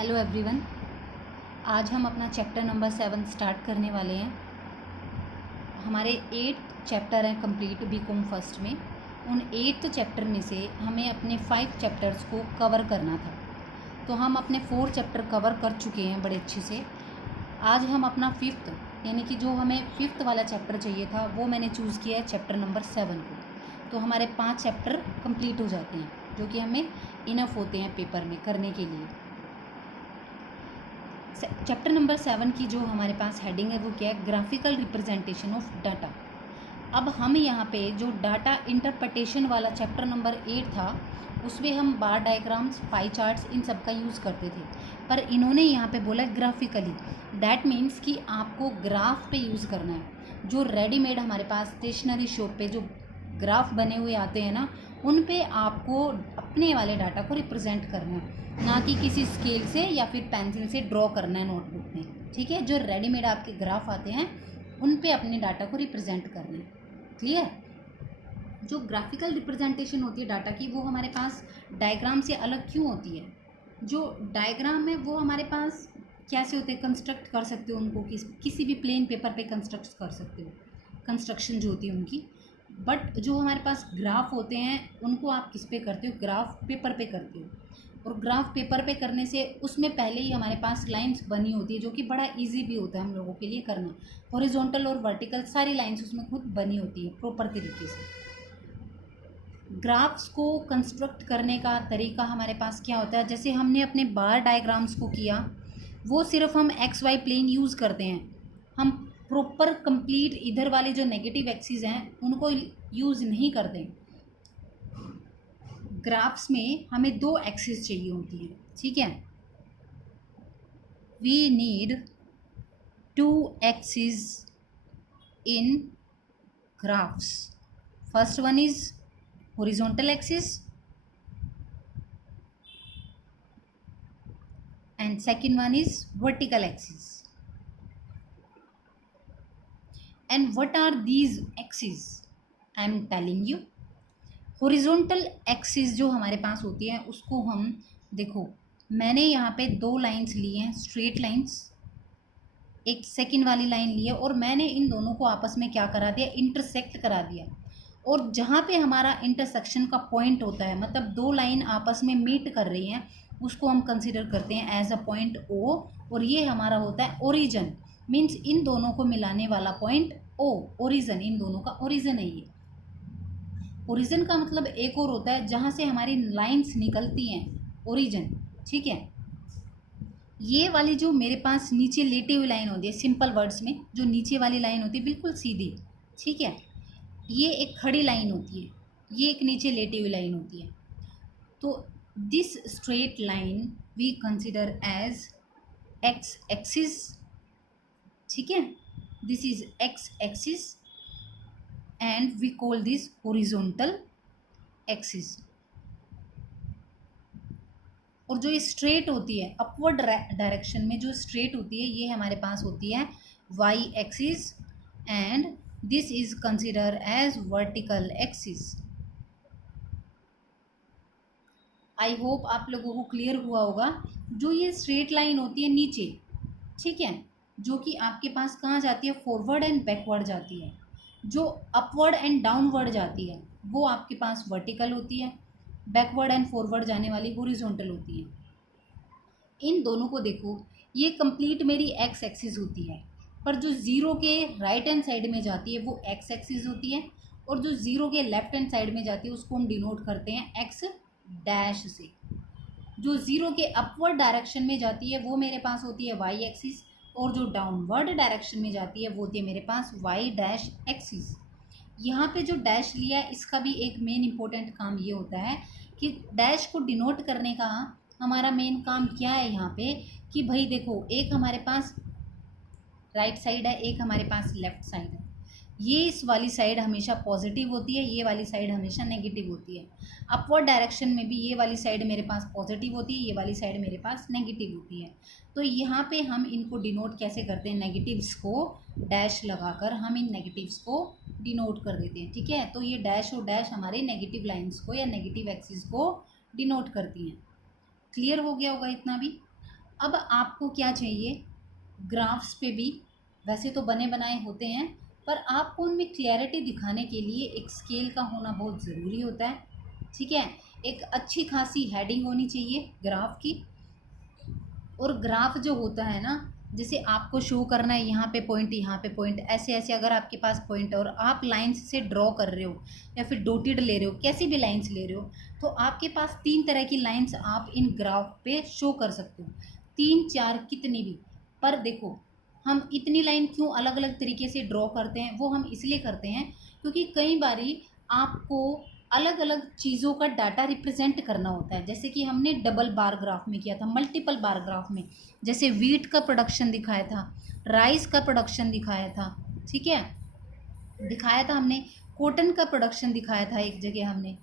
Hello everyone. आज हम अपना चैप्टर नंबर 7 स्टार्ट करने वाले हैं। हमारे 8 चैप्टर हैं कंप्लीट बीकॉम फर्स्ट में। उन 8 चैप्टर में से हमें अपने 5 चैप्टर्स को कवर करना था, तो हम अपने 4 चैप्टर कवर कर चुके हैं बड़े अच्छे से। आज हम अपना 5th यानी कि जो हमें 5th वाला चैप्टर चाहिए था वो मैंने चूज़ किया है चैप्टर नंबर 7 को। तो हमारे 5 चैप्टर कंप्लीट हो जाते हैं जो कि हमें इनफ होते हैं पेपर में करने के लिए। चैप्टर नंबर 7 की जो हमारे पास हेडिंग है वो क्या है? Graphical representation of data. अब हम यहाँ पे जो डाटा इंटरप्रिटेशन वाला चैप्टर नंबर 8 था उसमें हम बार डायग्राम्स, पाई चार्ट्स इन सब का यूज़ करते थे, पर इन्होंने यहाँ पे बोला ग्राफिकली। दैट मीन्स कि आपको ग्राफ पे यूज़ करना है। जो रेडीमेड हमारे पास स्टेशनरी शॉप पे जो ग्राफ बने हुए आते हैं ना, उन पे आपको अपने वाले डाटा को रिप्रेजेंट करना है, ना कि किसी स्केल से या फिर पेंसिल से ड्रॉ करना है नोटबुक में। ठीक है, जो रेडीमेड आपके ग्राफ आते हैं उन पे अपने डाटा को रिप्रेजेंट करना है। क्लियर? जो ग्राफिकल रिप्रेजेंटेशन होती है डाटा की वो हमारे पास डायग्राम से अलग क्यों होती है? जो डायग्राम है वो हमारे पास कैसे होते हैं, कंस्ट्रक्ट कर सकते हो उनको, किसी भी प्लेन पेपर पे कंस्ट्रक्ट कर सकते हो, कंस्ट्रक्शन जो होती है उनकी। बट जो हमारे पास ग्राफ होते हैं उनको आप किस पे करते हो? ग्राफ पेपर पे करते हो। और ग्राफ पेपर पे करने से उसमें पहले ही हमारे पास लाइंस बनी होती है, जो कि बड़ा इजी भी होता है हम लोगों के लिए करना। हॉरिजॉन्टल और वर्टिकल सारी लाइंस उसमें खुद बनी होती है प्रॉपर तरीके से। ग्राफ्स को कंस्ट्रक्ट करने का तरीका हमारे पास क्या होता है? जैसे हमने अपने बार डायग्राम्स को किया, वो सिर्फ हम एक्स वाई प्लेन यूज़ करते हैं। हम प्रॉपर कंप्लीट इधर वाले जो नेगेटिव एक्सिस हैं उनको यूज़ नहीं करते। ग्राफ्स में हमें 2 एक्सिस चाहिए होती हैं। ठीक है, we need 2 axis in graphs. First one is horizontal axis and second one is vertical axis. And what are these axes? I am telling you. Horizontal axis जो हमारे पास होती है उसको हम देखो, मैंने यहाँ पे 2 लाइंस लिए हैं, स्ट्रेट लाइंस, एक सेकंड वाली लाइन ली है, और मैंने इन दोनों को आपस में क्या करा दिया? इंटरसेक्ट करा दिया। और जहाँ पे हमारा इंटरसेक्शन का पॉइंट होता है, मतलब 2 लाइन आपस में मीट कर रही हैं, उसको हम कंसिडर करते हैं एज अ पॉइंट ओ। और ये हमारा होता है ओरिजन, मीन्स इन दोनों को मिलाने वाला पॉइंट ओ, ओरिजन, इन दोनों का ओरिजन है ये। ओरिजन का मतलब एक और होता है जहाँ से हमारी लाइंस निकलती हैं, ओरिजन। ठीक है, ये वाली जो मेरे पास नीचे लेटी हुई लाइन होती है, सिंपल वर्ड्स में जो नीचे वाली लाइन होती है बिल्कुल सीधी, ठीक है, ये एक खड़ी लाइन होती है, ये एक नीचे लेटी हुई लाइन होती है। तो this straight line we consider as X axis. ठीक है, this is X axis and we call this horizontal axis. और जो ये स्ट्रेट होती है अपवर्ड डायरेक्शन में जो स्ट्रेट होती है, ये हमारे पास होती है Y axis and this is consider as vertical axis. I hope आप लोगों को क्लियर हुआ होगा। जो ये स्ट्रेट लाइन होती है नीचे, ठीक है, जो कि आपके पास कहाँ जाती है? फॉरवर्ड एंड बैकवर्ड जाती है। जो अपवर्ड एंड डाउनवर्ड जाती है वो आपके पास वर्टिकल होती है, बैकवर्ड एंड फॉरवर्ड जाने वाली हॉरिजॉन्टल होती है। इन दोनों को देखो, ये कंप्लीट मेरी एक्स एक्सिस होती है, पर जो ज़ीरो के राइट हैंड साइड में जाती है वो एक्स एक्सिस होती है, और जो ज़ीरो के लेफ्ट हैंड साइड में जाती है उसको हम डिनोट करते हैं एक्स डैश से। जो ज़ीरो के अपवर्ड डायरेक्शन में जाती है वो मेरे पास होती है वाई एक्सिस, और जो डाउनवर्ड डायरेक्शन में जाती है वो होती है मेरे पास वाई डैश एक्सिस। यहाँ पे जो डैश लिया है इसका भी एक मेन इंपॉर्टेंट काम ये होता है कि डैश को डिनोट करने का हमारा मेन काम क्या है यहाँ पे, कि भाई देखो, एक हमारे पास राइट साइड है, एक हमारे पास लेफ्ट साइड है। ये इस वाली साइड हमेशा पॉजिटिव होती है, ये वाली साइड हमेशा नेगेटिव होती है। अपवर्ड डायरेक्शन में भी ये वाली साइड मेरे पास पॉजिटिव होती है, ये वाली साइड मेरे पास नेगेटिव होती है। तो यहाँ पे हम इनको डिनोट कैसे करते हैं? नेगेटिव्स को डैश लगाकर हम इन नेगेटिव्स को डिनोट कर देते हैं। ठीक है, तो ये डैश और डैश हमारे नेगेटिव लाइन्स को या नेगेटिव एक्सिस को डिनोट करती हैं। क्लियर हो गया होगा इतना भी। अब आपको क्या चाहिए, ग्राफ्स पे भी वैसे तो बने बनाए होते हैं, पर आपको उनमें क्लैरिटी दिखाने के लिए एक स्केल का होना बहुत ज़रूरी होता है। ठीक है, एक अच्छी खासी हेडिंग होनी चाहिए ग्राफ की। और ग्राफ जो होता है ना, जैसे आपको शो करना है यहाँ पे पॉइंट, यहाँ पे पॉइंट, ऐसे ऐसे अगर आपके पास पॉइंट और आप लाइंस से ड्रॉ कर रहे हो या फिर डोटेड ले रहे हो, कैसी भी लाइंस ले रहे हो, तो आपके पास 3 तरह की लाइंस आप इन ग्राफ पे शो कर सकते हो, 3 4 कितनी भी। पर देखो, हम इतनी लाइन क्यों अलग अलग तरीके से ड्रॉ करते हैं, वो हम इसलिए करते हैं क्योंकि कई बारी आपको अलग अलग चीज़ों का डाटा रिप्रेजेंट करना होता है। जैसे कि हमने डबल बार ग्राफ में किया था, मल्टीपल बार ग्राफ में, जैसे वीट का प्रोडक्शन दिखाया था, राइस का प्रोडक्शन दिखाया था, ठीक है, दिखाया था हमने, कॉटन का प्रोडक्शन दिखाया था एक जगह हमने,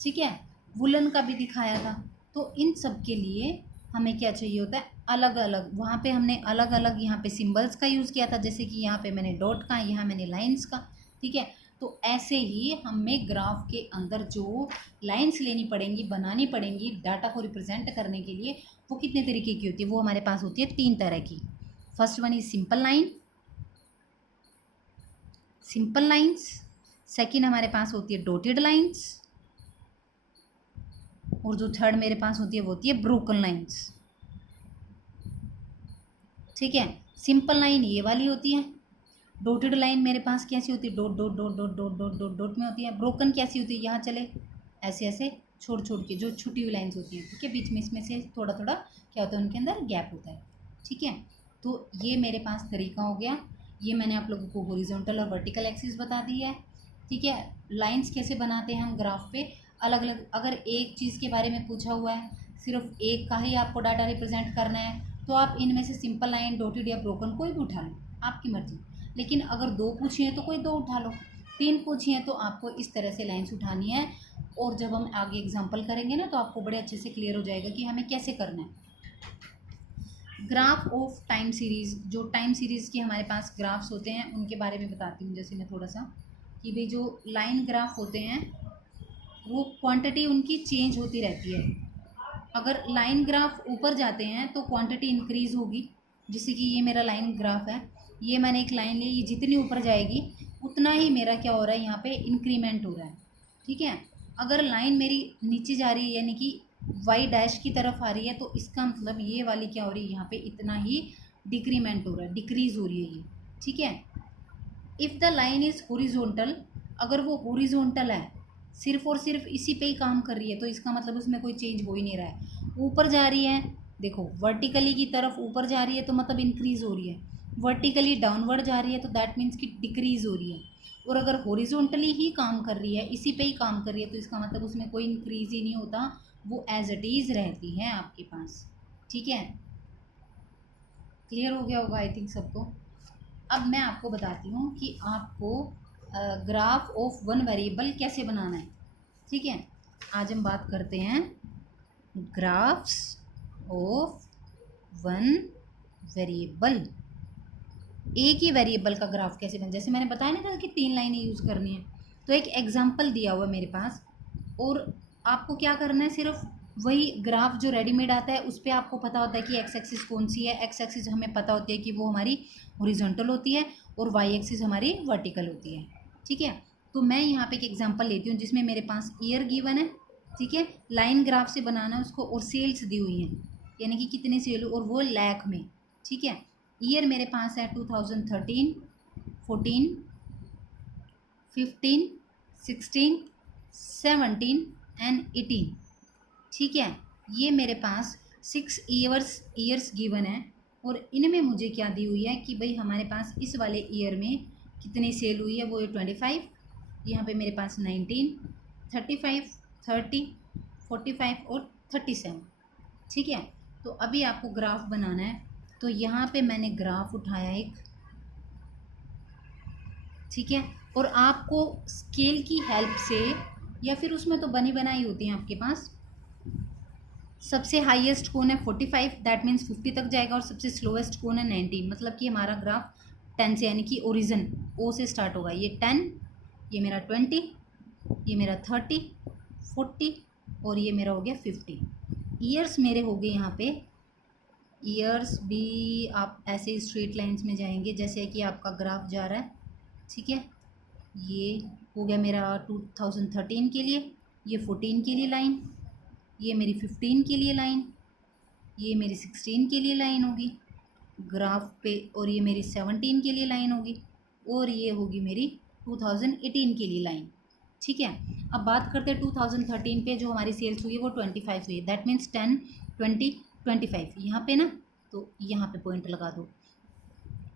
ठीक है, वुलन का भी दिखाया था। तो इन सब के लिए हमें क्या चाहिए होता है, अलग अलग, वहाँ पे हमने अलग अलग यहाँ पे सिंबल्स का यूज़ किया था, जैसे कि यहाँ पे मैंने डॉट का, यहाँ मैंने लाइंस का, ठीक है। तो ऐसे ही हमें ग्राफ के अंदर जो लाइंस लेनी पड़ेंगी, बनानी पड़ेंगी डाटा को रिप्रेजेंट करने के लिए, वो कितने तरीके की होती है, वो हमारे पास होती है 3 तरह की। First one is simple line, simple lines. Second हमारे पास होती है डॉटेड लाइंस, और जो थर्ड मेरे पास होती है वो होती है ब्रोकन लाइंस। ठीक है, सिंपल लाइन ये वाली होती है, डॉटेड लाइन मेरे पास कैसी होती है, dot dot dot dot dot dot dot dot में होती है। ब्रोकन कैसी होती है, यहाँ चले ऐसे ऐसे छोड़ छोड़ के, जो छुटी हुई लाइंस होती हैं, ठीक है, बीच में इसमें से थोड़ा थोड़ा क्या होता है, उनके अंदर गैप होता है। ठीक है, तो ये मेरे पास तरीका हो गया। ये मैंने आप लोगों को हॉरिजॉन्टल और वर्टिकल एक्सिस बता दी है। ठीक है, लाइंस कैसे बनाते हैं हम ग्राफ पे, अलग अलग, अगर एक चीज़ के बारे में पूछा हुआ है, सिर्फ एक का ही आपको डाटा रिप्रेजेंट करना है, तो आप इनमें से सिंपल लाइन, डॉटेड या ब्रोकन कोई भी उठा लो, आपकी मर्जी। लेकिन अगर 2 पूछी हैं तो कोई 2 उठा लो, 3 पूछी हैं तो आपको इस तरह से लाइंस उठानी है। और जब हम आगे एग्जांपल करेंगे ना, तो आपको बड़े अच्छे से क्लियर हो जाएगा कि हमें कैसे करना है। ग्राफ ऑफ टाइम सीरीज़, जो टाइम सीरीज़ के हमारे पास ग्राफ्स होते हैं उनके बारे में बताती हूँ। जैसे मैं थोड़ा सा कि भाई जो लाइन ग्राफ होते हैं वो क्वांटिटी उनकी चेंज होती रहती है। अगर लाइन ग्राफ ऊपर जाते हैं तो क्वांटिटी इंक्रीज़ होगी। जैसे कि ये मेरा लाइन ग्राफ है, ये मैंने एक लाइन ली, ये जितनी ऊपर जाएगी उतना ही मेरा क्या हो रहा है, यहाँ पे इंक्रीमेंट हो रहा है। ठीक है, अगर लाइन मेरी नीचे जा रही है यानी कि वाई डैश की तरफ आ रही है, तो इसका मतलब ये वाली क्या हो रही है, यहाँ पे इतना ही डिक्रीमेंट हो रहा है, डिक्रीज़ हो रही है ये। ठीक है, if the line is horizontal, अगर वो हॉरिजॉन्टल है, सिर्फ और सिर्फ इसी पे ही काम कर रही है, तो इसका मतलब उसमें कोई चेंज हो ही नहीं रहा है। ऊपर जा रही है, देखो वर्टिकली की तरफ ऊपर जा रही है तो मतलब इंक्रीज़ हो रही है, वर्टिकली डाउनवर्ड जा रही है तो दैट मीन्स कि डिक्रीज़ हो रही है। और अगर हॉरिजॉन्टली ही काम कर रही है, इसी पे ही काम कर रही है, तो इसका मतलब उसमें कोई इंक्रीज़ ही नहीं होता, वो एज इट इज़ रहती है आपके पास। ठीक है, क्लियर हो गया होगा आई थिंक सबको। अब मैं आपको बताती हूँ कि आपको ग्राफ ऑफ वन वेरिएबल कैसे बनाना है। ठीक है, आज हम बात करते हैं ग्राफ्स ऑफ वन वेरिएबल। एक ही वेरिएबल का ग्राफ कैसे बन, जैसे मैंने बताया ना था कि 3 लाइनें यूज़ करनी है, तो एक एग्जांपल दिया हुआ है मेरे पास, और आपको क्या करना है, सिर्फ वही ग्राफ जो रेडीमेड आता है उस पर आपको पता होता है कि एक्स एक्सिस कौन सी है। एक्स एक्सिस हमें पता होती है कि वो हमारी हॉरिजॉन्टल होती है और वाई एक्सिस हमारी वर्टिकल होती है। ठीक है, तो मैं यहाँ पे एक एग्जांपल लेती हूँ जिसमें मेरे पास ईयर गिवन है, ठीक है, लाइन ग्राफ से बनाना है उसको, और सेल्स दी हुई हैं, यानी कि कितने सेल और वो लाख में। ठीक है, ईयर मेरे पास है 2013, 14, 15, 16, 17 एंड 18। ठीक है, ये मेरे पास 6 ईयर्स गिवन है, और इनमें मुझे क्या दी हुई है कि भाई हमारे पास इस वाले ईयर में कितनी सेल हुई है, वो 25, यहाँ पे मेरे पास 19, 35, 30, 45 और 37। ठीक है, तो अभी आपको ग्राफ बनाना है, तो यहाँ पे मैंने ग्राफ उठाया एक, ठीक है, और आपको स्केल की हेल्प से, या फिर उसमें तो बनी बनाई होती है आपके पास, सबसे हाईएस्ट कौन है 45, दैट मीन्स 50 तक जाएगा, और सबसे स्लोएस्ट कौन है 90, मतलब कि हमारा ग्राफ 10 से, यानी कि ओरिजिन ओ से स्टार्ट होगा। ये 10, ये मेरा 20, ये मेरा 30, 40 और ये मेरा हो गया 50। ईयर्स मेरे हो गए यहाँ पे ईयर्स भी आप ऐसे स्ट्रेट लाइंस में जाएंगे जैसे कि आपका ग्राफ जा रहा है, ठीक है। ये हो गया मेरा 2013 के लिए, ये 14 के लिए लाइन, ये मेरी 15 के लिए लाइन, ये मेरी 16 के लिए लाइन होगी ग्राफ पे, और ये मेरी 17 के लिए लाइन होगी, और ये होगी मेरी 2018 के लिए लाइन, ठीक है। अब बात करते हैं 2013 पे जो हमारी सेल्स हुई है वो 25 हुई है, दैट मीन्स 10, 20, 25 यहाँ पे ना, तो यहाँ पे पॉइंट लगा दो।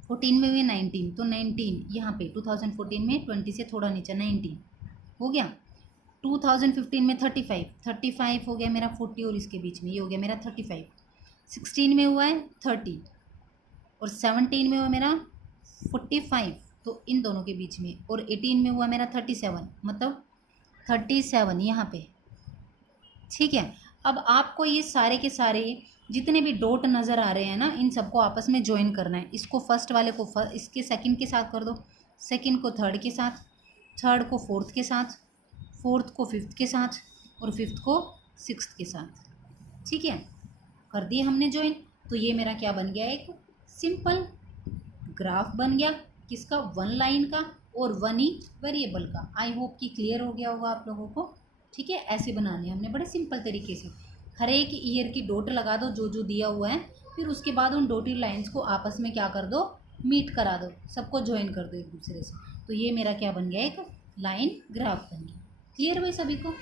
14 में हुई 19, तो 19 यहाँ पे 2014 में 20 से थोड़ा नीचे 19 हो गया। 2015 में 35, 35 हो गया मेरा 40 और इसके बीच में ये हो गया मेरा 35। 16 में हुआ है 30 और 17 में हुआ मेरा 45, तो इन दोनों के बीच में, और 18 में हुआ मेरा 37, मतलब 37 यहाँ पे, ठीक है। अब आपको ये सारे के सारे जितने भी डॉट नज़र आ रहे हैं ना, इन सबको आपस में ज्वाइन करना है। इसको फर्स्ट वाले को इसके सेकंड के साथ कर दो, सेकंड को थर्ड के साथ, थर्ड को फोर्थ के साथ, फोर्थ को फिफ्थ के साथ, और फिफ्थ को सिक्स्थ के साथ, ठीक है। कर दिए हमने ज्वाइन, तो ये मेरा क्या बन गया, एक सिंपल ग्राफ बन गया, किसका, वन लाइन का और वन ही वेरिएबल का। आई होप कि क्लियर हो गया होगा आप लोगों को, ठीक है। ऐसे बनाने हमने बड़े सिंपल तरीके से, हर एक ईयर की डॉट लगा दो जो जो दिया हुआ है, फिर उसके बाद उन डॉटेड लाइंस को आपस में क्या कर दो, मीट करा दो, सबको ज्वाइन कर दो एक दूसरे से। तो ये मेरा क्या बन गया, एक लाइन ग्राफ बन गया। क्लियर हुई सभी को।